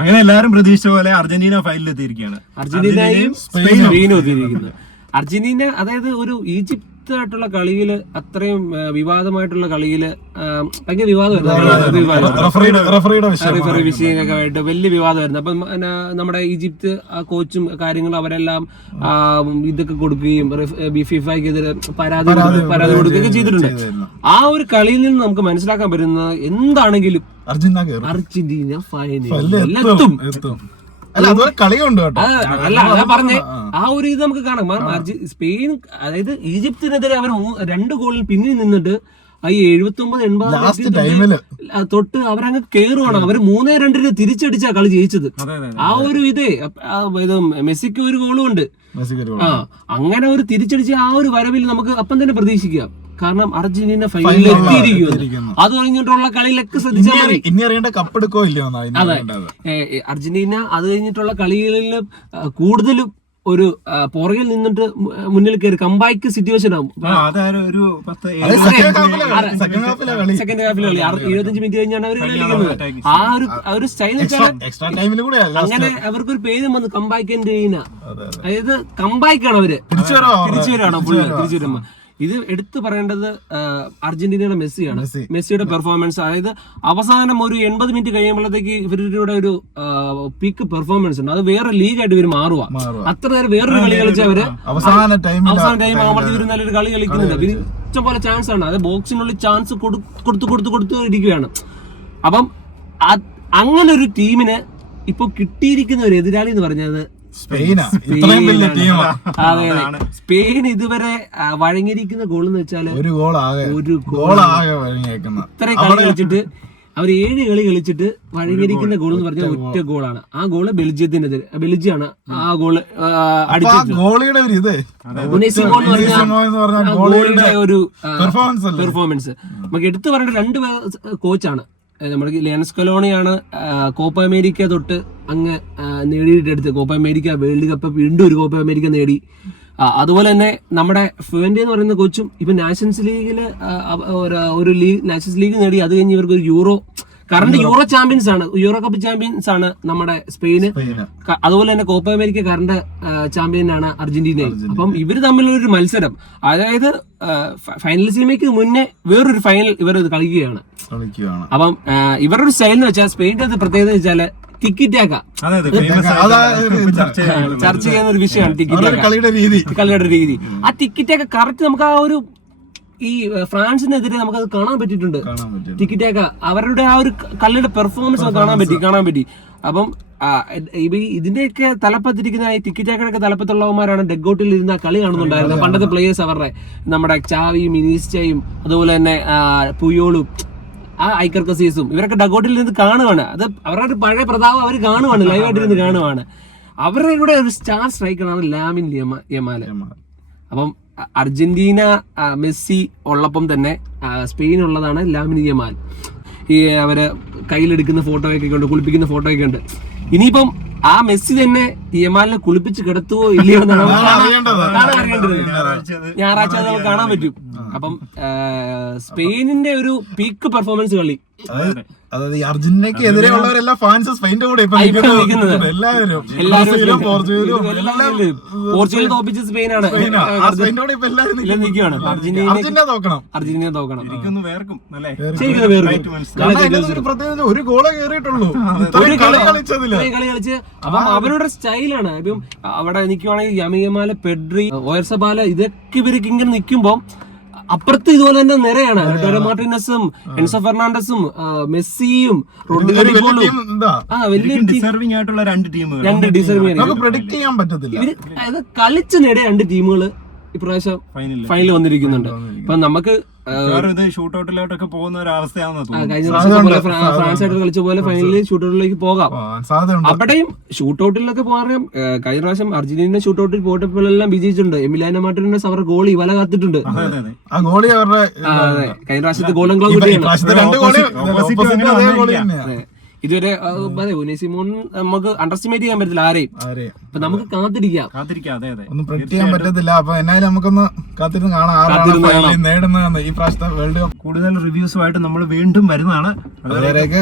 അങ്ങനെ എല്ലാരും പ്രതീക്ഷിച്ച പോലെ അർജന്റീന ഫൈനലിൽ എത്തിയിരിക്കുകയാണ്. അർജന്റീനയും സ്പെയിനും എത്തിയിരിക്കുന്നത്. അർജന്റീന അതായത് ഒരു ഈജിപ്തായിട്ടുള്ള കളിയില് അത്രയും വിവാദമായിട്ടുള്ള കളിയില് ഭയങ്കര റഫറി വിഷയമൊക്കെ ആയിട്ട് വലിയ വിവാദമായിരുന്നു. അപ്പം നമ്മുടെ ഈജിപ്ത് കോച്ചും കാര്യങ്ങളും അവരെല്ലാം ഇതൊക്കെ കൊടുക്കുകയും ഫിഫയ്ക്കെതിരെ പരാതി കൊടുക്കുകയൊക്കെ ചെയ്തിട്ടുണ്ട്. ആ ഒരു കളിയിൽ നിന്ന് നമുക്ക് മനസ്സിലാക്കാൻ പറ്റുന്നത് എന്താണെങ്കിലും അർജന്റീന ഫൈനലിലെത്തും. അല്ല പറഞ്ഞേ ആ ഒരു ഇത് നമുക്ക് കാണാം. സ്പെയിൻ അതായത് ഈജിപ്തിനെതിരെ അവർ 2 ഗോളിൽ പിന്നിൽ നിന്നിട്ട് 79-80 തൊട്ട് അവരങ്ങ് കേറുവാണ്. അവര് 3-2 തിരിച്ചടിച്ചാ കളി ജയിച്ചത്. ആ ഒരു ഇത് മെസ്സിക്ക് ഒരു ഗോളും ഉണ്ട്. അങ്ങനെ ഒരു തിരിച്ചടിച്ച ആ ഒരു വരവിൽ നമുക്ക് അപ്പം തന്നെ പ്രതീക്ഷിക്കാം. കാരണം അർജന്റീന ഫൈനലിൽ എത്തിയിരിക്കുന്നു. അത് കഴിഞ്ഞിട്ടുള്ള കളിയിലൊക്കെ ശ്രദ്ധിച്ചാൽ ഇനി അറിയേണ്ട കപ്പെടുക്കോ ഇല്ലയോ. അതെ, അർജന്റീന അത് കഴിഞ്ഞിട്ടുള്ള കളികളിൽ കൂടുതലും ഒരു പുറകിൽ നിന്നിട്ട് മുന്നിൽ കയറി കമ്പാക്ക് സിറ്റുവേഷൻ ആവും. സെക്കൻഡ് ഹാഫിലെ കളി 75 മിനിറ്റ് കഴിഞ്ഞാണ് അവർ കളിക്കുന്നത്. ആ ഒരു സ്റ്റൈൽ അങ്ങനെ അവർക്കൊരു പേര് വന്നു കമ്പാക്കിന്റെ. അതായത് കമ്പാക്കാണ് അവര് തിരിച്ചു വരാണോ ഫുള്ള് തിരിച്ചു വരുമ്പോ. ഇത് എടുത്തു പറയേണ്ടത് അർജന്റീനയുടെ മെസ്സിയാണ്. മെസ്സിയുടെ പെർഫോമൻസ്, അതായത് അവസാനം ഒരു 80 മിനിറ്റ് കഴിയുമ്പോഴത്തേക്ക് ഇവരുടെ ഒരു പീക്ക് പെർഫോമൻസ് ഉണ്ട്. അത് വേറെ ലീഗായിട്ട് ഇവർ മാറുക. അത്ര നേരം വേറൊരു കളി കളിച്ച അവര് അവസാന ടൈം ആവുമ്പോഴത്തേക്ക് ഇവർ നല്ലൊരു കളി കളിക്കുന്നില്ല. ഇവര് ഇഷ്ടം പോലെ ചാൻസ് ആണ്. അത് ബോക്സിനുള്ളിൽ ചാൻസ് കൊടുത്തു ഇരിക്കുകയാണ്. അപ്പം അങ്ങനെ ഒരു ടീമിന് ഇപ്പൊ കിട്ടിയിരിക്കുന്ന ഒരു എതിരാളി എന്ന് പറഞ്ഞത് അതെ, സ്പെയിൻ ഇതുവരെ വഴങ്ങിയിരിക്കുന്ന ഗോൾ എന്ന് വെച്ചാല് ഒരു ഗോൾ ഇത്രയും കളി കളിച്ചിട്ട് അവർ 7 കളി കളിച്ചിട്ട് വഴങ്ങിയിരിക്കുന്ന ഗോൾ എന്ന് പറഞ്ഞാൽ ഒറ്റ ഗോളാണ്. ആ ഗോള് ബെൽജിയാണ് ആ ഗോള് അടിച്ചത്. ഒരു പെർഫോമൻസ് നമുക്ക് എടുത്തു പറയേണ്ട 2 കോച്ചാണ്. നമ്മുടെ ലിയനൽ സ്കലോണിയാണ് കോപ്പ അമേരിക്ക തൊട്ട് അങ്ങ് നേടിയിട്ടെടുത്ത് കോപ്പ അമേരിക്ക വേൾഡ് കപ്പ് വീണ്ടും ഒരു കോപ്പ അമേരിക്ക നേടി. അതുപോലെ തന്നെ നമ്മുടെ ഫുവന്റെ എന്ന് പറയുന്ന കോച്ചും ഇപ്പൊ നാഷൻസ് ലീഗില് ഒരു നാഷൻസ് ലീഗ് നേടി. അത് കഴിഞ്ഞ് ഇവർക്ക് ഒരു കറണ്ട് യൂറോ ചാമ്പ്യൻസ് ആണ്, യൂറോ കപ്പ് ചാമ്പ്യൻസ് ആണ് നമ്മുടെ സ്പെയിന്. അതുപോലെ തന്നെ കോപ്പ അമേരിക്ക കറണ്ട് ചാമ്പ്യൻ ആണ് അർജന്റീന. അപ്പം ഇവര് തമ്മിലൊരു മത്സരം, അതായത് ഫൈനലിസ്റ്റിലേക്ക് മുന്നേ വേറൊരു ഫൈനൽ ഇവർ കളിക്കുകയാണ്. അപ്പം ഇവരുടെ സ്റ്റൈൽ എന്ന് വെച്ചാൽ സ്പെയിനിന്റെ പ്രത്യേകത വെച്ചാല് ടിക്കറ്റാക്ക ചർച്ച ചെയ്യുന്ന ഒരു വിഷയമാണ് കളിയുടെ രീതി. ആ ടിക്കറ്റാക്ക കറക്റ്റ് നമുക്ക് ആ ഒരു ഈ ഫ്രാൻസിനെതിരെ നമുക്കത് കാണാൻ പറ്റിയിട്ടുണ്ട്. ടിക്കറ്റാക്ക അവരുടെ ആ ഒരു കളിയുടെ പെർഫോമൻസ് കാണാൻ പറ്റി. അപ്പം ഇതിന്റെയൊക്കെ തലപ്പത്തിരിക്കുന്ന ഈ ടിക്കറ്റാക്കയുടെ തലപ്പത്തുള്ളവന്മാരാണ് ഡെഗൌട്ടിൽ ഇരുന്ന കളി കാണുന്നുണ്ടായിരുന്നത്. പണ്ടത്തെ പ്ലേയേഴ്സ് അവരുടെ നമ്മുടെ ചാവിയും ഇനീസ്റ്റയും അതുപോലെ തന്നെ പുയോളും ആ ഐക്കർ കസീസും ഇവരൊക്കെ ഡഗൌട്ടിൽ നിന്ന് കാണുവാണ്. അത് അവരുടെ ഒരു പഴയ പ്രതാപം അവർ കാണുവാണ്, ലൈവായിട്ടിരുന്ന് കാണുവാണ്. അവരുടെ കൂടെ ഒരു സ്റ്റാർ സ്ട്രൈക്കറാണ് ലാമിൻ യമാൽ. അപ്പം അർജന്റീന മെസ്സി ഉള്ളപ്പം തന്നെ സ്പെയിൻ ഉള്ളതാണ് ലാമിൻ യമാൽ. ഈ അവര് കയ്യിലെടുക്കുന്ന ഫോട്ടോയൊക്കെ ഉണ്ട്, കുളിപ്പിക്കുന്ന ഫോട്ടോയൊക്കെ ഉണ്ട്. ഇനിയിപ്പം ആ മെസ്സി തന്നെ യമാലിനെ കുളിപ്പിച്ച് കിടത്തുവോ ഇല്ലയോ എന്നാണ് അറിയേണ്ടത്. ഞായറാഴ്ച നമുക്ക് കാണാൻ പറ്റും. അപ്പം സ്പെയിനിന്റെ ഒരു പീക്ക് പെർഫോമൻസ് കളി, അതായത് ഈ അർജന്റീനയ്ക്ക് എതിരെയുള്ളവരെല്ലാം ഫാൻസ് സ്പെയിന്റെ കൂടെ പോർച്ചുഗൽ തോപ്പിച്ച് സ്പെയിനാണ്. അർജന്റീന തോക്കണം. ഒരു ഗോളേ കേറിയിട്ടുള്ളൂ കളി കളിച്ച്. അപ്പം അവരുടെ സ്റ്റൈലാണ്. ഇപ്പം അവിടെ നിൽക്കുവാണെങ്കിൽ യമയമാല, പെഡ്രി, ഓയർസബാല ഇതൊക്കെ ഇവർക്ക് ഇങ്ങനെ നിൽക്കുമ്പോ അപ്പുറത്ത് ഇതുപോലെ തന്നെ നിരയാണ്. ഡോറോ മാർട്ടിനസും എൻസോ ഫെർണാണ്ടസും മെസ്സിയും രണ്ട് ഡിസർവിംഗ് ഇവര് കളിച്ച് നേടിയ 2 ടീമുകൾ ഇപ്രാവശ്യം ഫൈനൽ വന്നിരിക്കുന്നുണ്ട്. അപ്പൊ നമുക്ക് ഷൂട്ടൗട്ടിലോട്ടൊക്കെ പോകുന്ന ഒരു അവസ്ഥയാണെന്ന് കഴിഞ്ഞ പ്രാവശ്യം ഫ്രാൻസ് ആയിട്ട് കളിച്ച പോലെ ഫൈനലിൽ ഷൂട്ടൗട്ടിലേക്ക് പോകാം. അവിടെയും ഷൂട്ടൗട്ടിലൊക്കെ പോകാൻ കഴിഞ്ഞ പ്രാവശ്യം അർജന്റീന ഷൂട്ടൗട്ടിൽ പോയപ്പോഴെല്ലാം വിജയിച്ചിട്ടുണ്ട്. എമിലിയാനോ മാർട്ടിനസ് അവരുടെ ഗോളി വല കാത്തിട്ടുണ്ട്. കഴിഞ്ഞ പ്രാവശ്യത്തെ ഗോൾഡൻ ഗ്ലോവ് കിട്ടിയാണ്. ഇതുവരെ ഉനൈസിമോൻ നമുക്ക് അണ്ടർസ്റ്റിമേറ്റ് ചെയ്യാൻ പറ്റില്ല ആരെയും. അപ്പൊ നമുക്ക് കാത്തിരിക്കാം. ഒന്നും പ്രെഡിക്റ്റ് ചെയ്യാൻ പറ്റത്തില്ല. അപ്പൊ എന്നാലും നമുക്കൊന്ന് കാത്തിരുന്ന് കാണാം നേടുന്ന ഈ പ്രാവശ്യത്തെ വേൾഡ് കപ്പ്. കൂടുതൽ റിവ്യൂസുമായിട്ട് നമ്മൾ വീണ്ടും വരുന്നതാണ്. അതുവരേക്ക്